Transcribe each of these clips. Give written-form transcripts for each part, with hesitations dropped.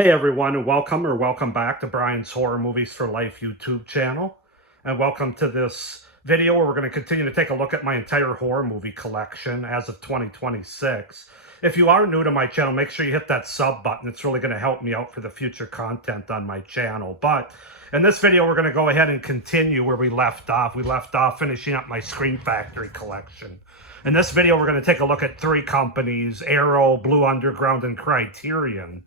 Hey everyone, and welcome back to Brian's Horror Movies for Life YouTube channel. And welcome to this video where we're going to continue to take a look at my entire horror movie collection as of 2026. If you are new to my channel, make sure you hit that sub button. It's really going to help me out for the future content on my channel. But in this video, we're going to go ahead and continue where we left off. We left off finishing up my Scream Factory collection. In this video, we're going to take a look at three companies: Arrow, Blue Underground, and Criterion.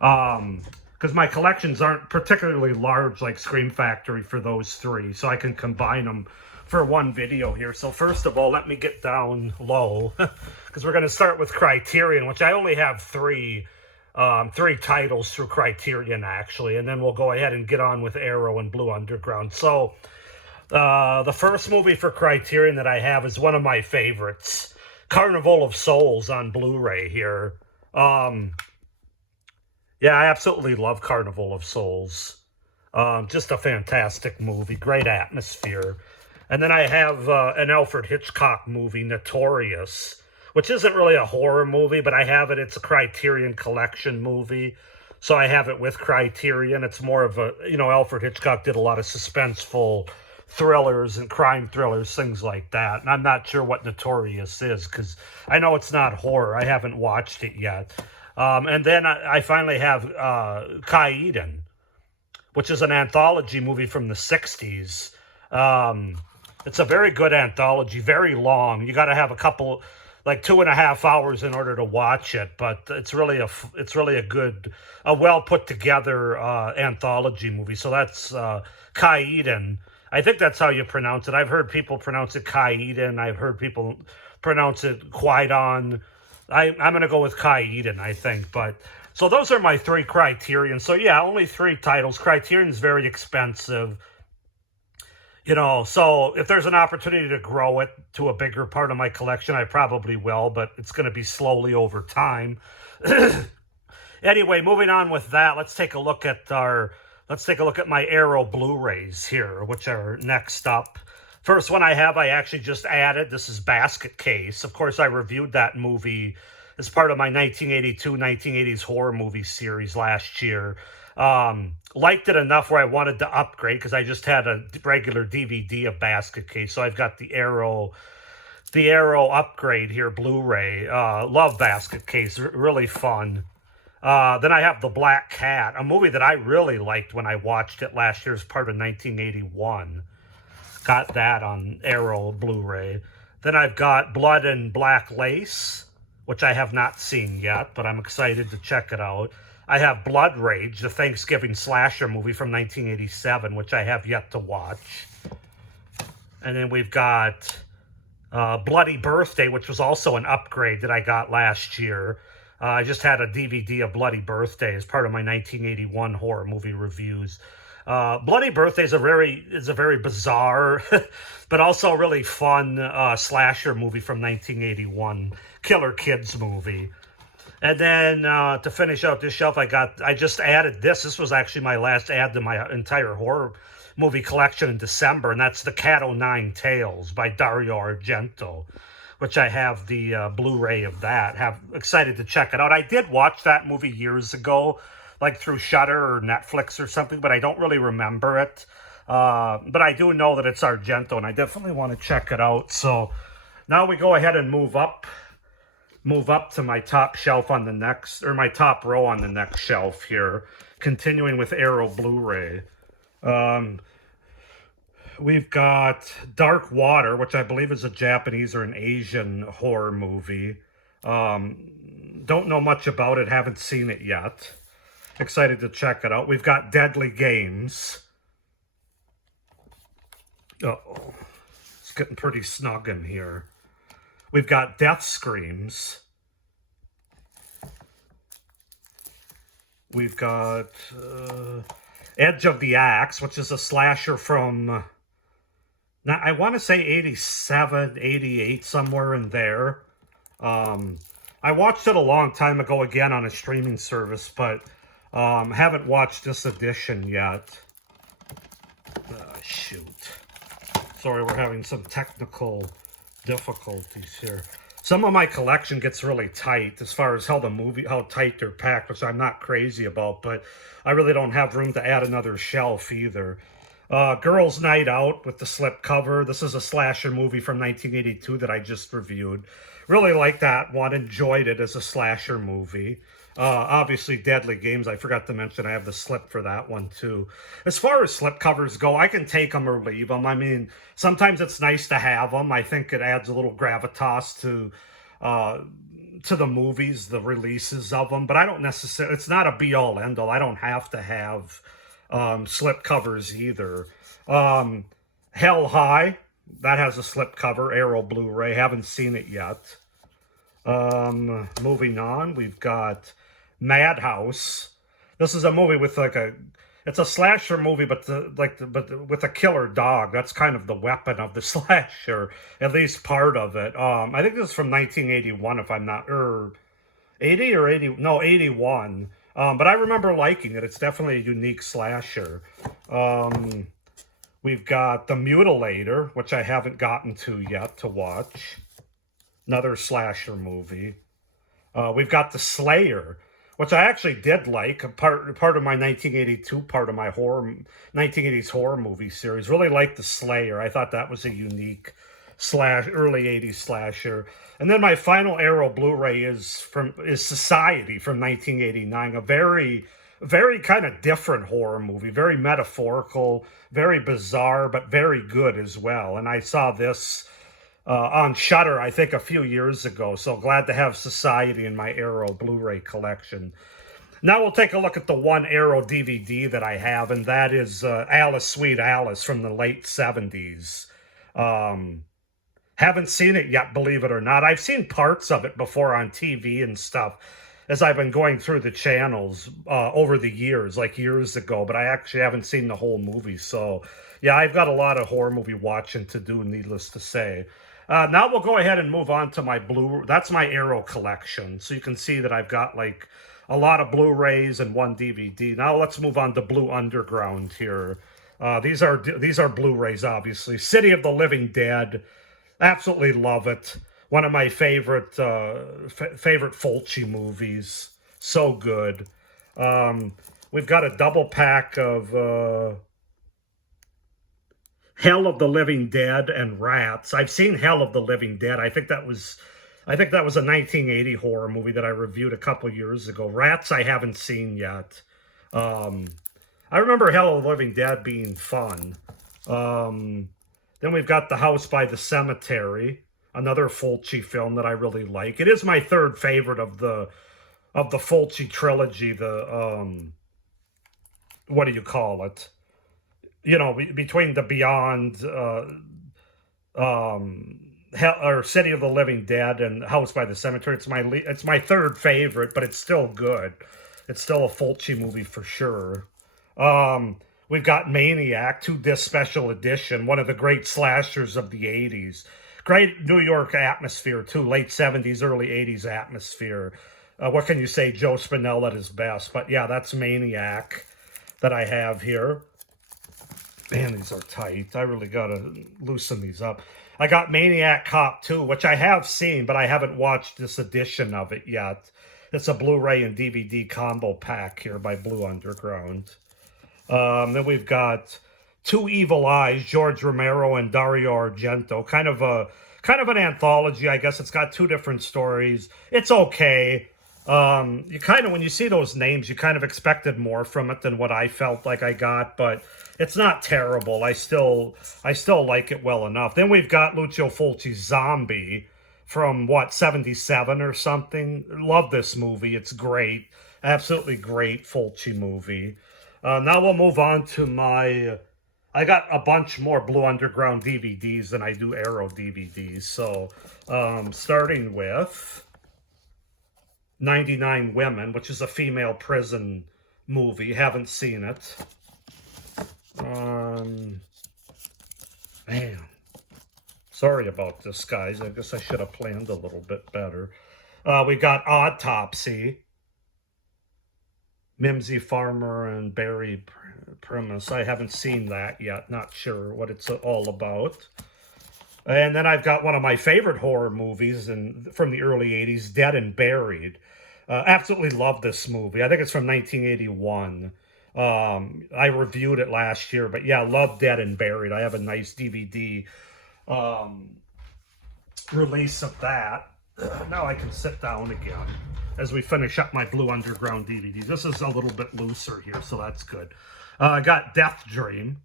Because my collections aren't particularly large like Scream Factory for those three, so I can combine them for one video here. So first of all, let me get down low, because we're going to start with Criterion, which I only have three titles through Criterion, actually, and then we'll go ahead and get on with Arrow and Blue Underground. So the first movie for Criterion that I have is one of my favorites, Carnival of Souls on Blu-ray here. Yeah, I absolutely love Carnival of Souls. Just a fantastic movie, great atmosphere. And then I have an Alfred Hitchcock movie, Notorious, which isn't really a horror movie, but I have it. It's a Criterion Collection movie, so I have it with Criterion. It's more of a, Alfred Hitchcock did a lot of suspenseful thrillers and crime thrillers, things like that. And I'm not sure what Notorious is, because I know it's not horror. I haven't watched it yet. And then I finally have Kai Eden, which is an anthology movie from the 60s. It's a very good anthology, very long. You got to have like 2.5 hours in order to watch it, but it's really a good, well put together anthology movie. So that's Kai Eden. I think that's how you pronounce it. I've heard people pronounce it Kai Eden. I've heard people pronounce it Quidon. I'm going to go with Kai Eden, I think. But so those are my three Criterion. So yeah, only three titles. Criterion's very expensive. So if there's an opportunity to grow it to a bigger part of my collection, I probably will, but it's going to be slowly over time. Anyway, moving on with that, let's take a look at my Arrow Blu-rays here, which are next up. First one I actually just added. This is Basket Case. Of course, I reviewed that movie as part of my 1982 1980s horror movie series last year. Liked it enough where I wanted to upgrade, because I just had a regular DVD of Basket Case. So I've got the Arrow upgrade here, Blu-ray. Love Basket Case, really fun. Then I have The Black Cat, a movie that I really liked when I watched it last year as part of 1981. Got that on Arrow Blu-ray. Then I've got Blood and Black Lace, which I have not seen yet, but I'm excited to check it out. I have Blood Rage, the Thanksgiving slasher movie from 1987, which I have yet to watch. And then we've got Bloody Birthday, which was also an upgrade that I got last year. I just had a DVD of Bloody Birthday as part of my 1981 horror movie reviews. Bloody Birthday is a very bizarre, but also really fun slasher movie from 1981, Killer Kids movie. And then to finish out this shelf, I just added this. This was actually my last add to my entire horror movie collection in December, and that's The Cat O' Nine Tails by Dario Argento, which I have the Blu-ray of that. Excited to check it out. I did watch that movie years ago, like through Shudder or Netflix or something, but I don't really remember it. But I do know that it's Argento, and I definitely want to check it out. So now we go ahead and move up to my top shelf on the next, or my top row on the next shelf here, continuing with Arrow Blu-ray. We've got Dark Water, which I believe is a Japanese or an Asian horror movie. Don't know much about it, haven't seen it yet. Excited to check it out. We've got Deadly Games. Uh-oh. It's getting pretty snug in here. We've got Death Screams. We've got Edge of the Axe, which is a slasher from, now I want to say 87, 88, somewhere in there. I watched it a long time ago again on a streaming service, but haven't watched this edition yet. Shoot. Sorry, we're having some technical difficulties here. Some of my collection gets really tight as far as how tight they're packed, which I'm not crazy about, but I really don't have room to add another shelf either. Girls Night Out with the slip cover. This is a slasher movie from 1982 that I just reviewed. Really liked that one. Enjoyed it as a slasher movie. Obviously, Deadly Games. I forgot to mention I have the slip for that one too. As far as slip covers go, I can take them or leave them. I mean, sometimes it's nice to have them. I think it adds a little gravitas to the movies, the releases of them. But I don't necessarily. It's not a be all end all. I don't have to have slip covers either. Hell High, that has a slip cover, Arrow Blu-ray. Haven't seen it yet. Moving on, we've got Madhouse. This is a movie with it's a slasher movie, but with a killer dog. That's kind of the weapon of the slasher, at least part of it. I think this is from 1981, if I'm not, or 80 or 80, no, 81. But I remember liking it. It's definitely a unique slasher. We've got The Mutilator, which I haven't gotten to yet to watch. Another slasher movie. We've got The Slayer, which I actually did like. Part of my 1982, part of my 1980s horror movie series. Really liked The Slayer. I thought that was a unique early 80s slasher. And then my final Arrow Blu-ray is Society from 1989. A very, very kind of different horror movie. Very metaphorical, very bizarre, but very good as well. And I saw this on Shudder, I think, a few years ago. So glad to have Society in my Arrow Blu-ray collection. Now we'll take a look at the one Arrow DVD that I have, and that is Alice, Sweet Alice from the late 70s. Haven't seen it yet, believe it or not. I've seen parts of it before on TV and stuff as I've been going through the channels over the years, like years ago, but I actually haven't seen the whole movie. So, yeah, I've got a lot of horror movie watching to do, needless to say. Now we'll go ahead and move on to my that's my Arrow collection. So you can see that I've got like a lot of Blu-rays and one DVD. Now let's move on to Blue Underground here. These are Blu-rays, obviously. City of the Living Dead. Absolutely love it. One of my favorite Fulci movies. So good. We've got a double pack of Hell of the Living Dead and Rats. I've seen Hell of the Living Dead. I think that was a 1980 horror movie that I reviewed a couple years ago. Rats I haven't seen yet. I remember Hell of the Living Dead being fun. Then we've got The House by the Cemetery, another Fulci film that I really like. It is my third favorite of the Fulci trilogy. The what do you call it? You know, between the Beyond, or City of the Living Dead and House by the Cemetery, it's my third favorite, but it's still good. It's still a Fulci movie for sure. We've got Maniac, 2-disc special edition, one of the great slashers of the 80s. Great New York atmosphere too, late 70s, early 80s atmosphere. What can you say? Joe Spinell at his best. But yeah, that's Maniac that I have here. Man, these are tight. I really gotta loosen these up. I got Maniac Cop 2, which I have seen, but I haven't watched this edition of it yet. It's a Blu-ray and DVD combo pack here by Blue Underground. Then we've got Two Evil Eyes, George Romero and Dario Argento. Kind of an anthology, I guess. It's got two different stories. It's okay. When you see those names, you kind of expected more from it than what I felt like I got, but it's not terrible. I still like it well enough. Then we've got Lucio Fulci's Zombie from, 77 or something. Love this movie. It's great. Absolutely great Fulci movie. Now we'll move on to I got a bunch more Blue Underground DVDs than I do Arrow DVDs. So, starting with 99 Women, which is a female prison movie. Haven't seen it. Man. Sorry about this, guys. I guess I should have planned a little bit better. We got Autopsy. Mimsy Farmer and Barry Primus. I haven't seen that yet. Not sure what it's all about. And then I've got one of my favorite horror movies from the early 80s, Dead and Buried. Absolutely love this movie. I think it's from 1981. I reviewed it last year, but yeah, love Dead and Buried. I have a nice DVD release of that. Now I can sit down again as we finish up my Blue Underground DVD. This is a little bit looser here, so that's good. I got Death Dream.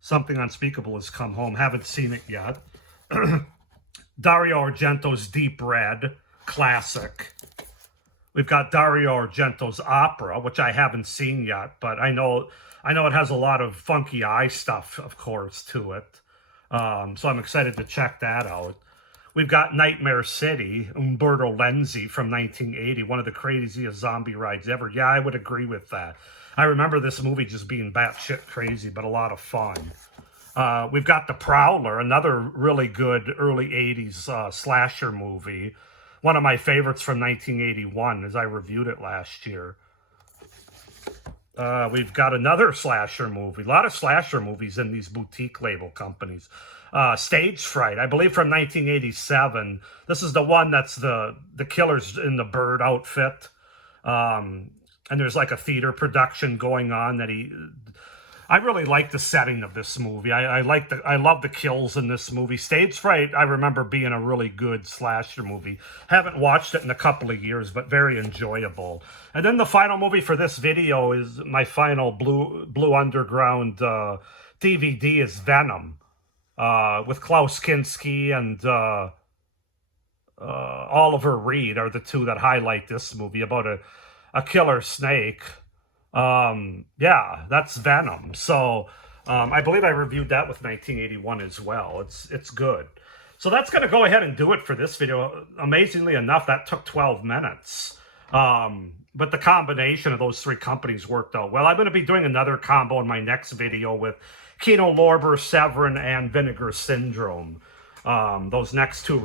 Something Unspeakable Has Come Home. Haven't seen it yet. Dario Argento's Deep Red, classic. We've got Dario Argento's Opera, which I haven't seen yet, but I know it has a lot of funky eye stuff, of course, to it. So I'm excited to check that out. We've got Nightmare City, Umberto Lenzi from 1980, one of the craziest zombie rides ever. Yeah, I would agree with that. I remember this movie just being batshit crazy, but a lot of fun. We've got The Prowler, another really good early 80s slasher movie. One of my favorites from 1981, as I reviewed it last year. We've got another slasher movie. A lot of slasher movies in these boutique label companies. Stage Fright, I believe from 1987. This is the one that's the killer's in the bird outfit. And there's like a theater production going on that I really like the setting of this movie. I love the kills in this movie. Stage Fright, I remember being a really good slasher movie. Haven't watched it in a couple of years, but very enjoyable. And then the final movie for this video is my final Blue Underground DVD is Venom, with Klaus Kinski and Oliver Reed are the two that highlight this movie about a killer snake. Yeah, that's Venom. So I believe I reviewed that with 1981 as well. It's good. So that's going to go ahead and do it for this video. Amazingly enough, that took 12 minutes. But the combination of those three companies worked out well. I'm going to be doing another combo in my next video with Kino Lorber, Severin, and Vinegar Syndrome. Those next two and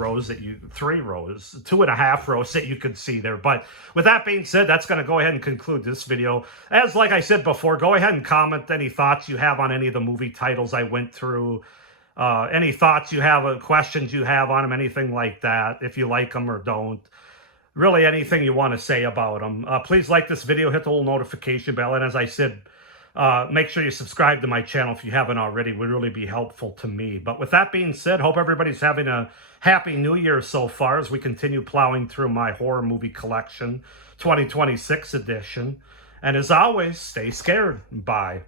a half rows that you could see there. But with that being said, that's going to go ahead and conclude this video. As like I said before, go ahead and comment any thoughts you have on any of the movie titles I went through. Any thoughts you have, questions you have on them, anything like that, if you like them or don't. Really anything you want to say about them. Please like this video, hit the little notification bell, and as I said, make sure you subscribe to my channel if you haven't already. It would really be helpful to me. But with that being said, hope everybody's having a happy new year so far as we continue plowing through my horror movie collection, 2026 edition. And as always, stay scared. Bye.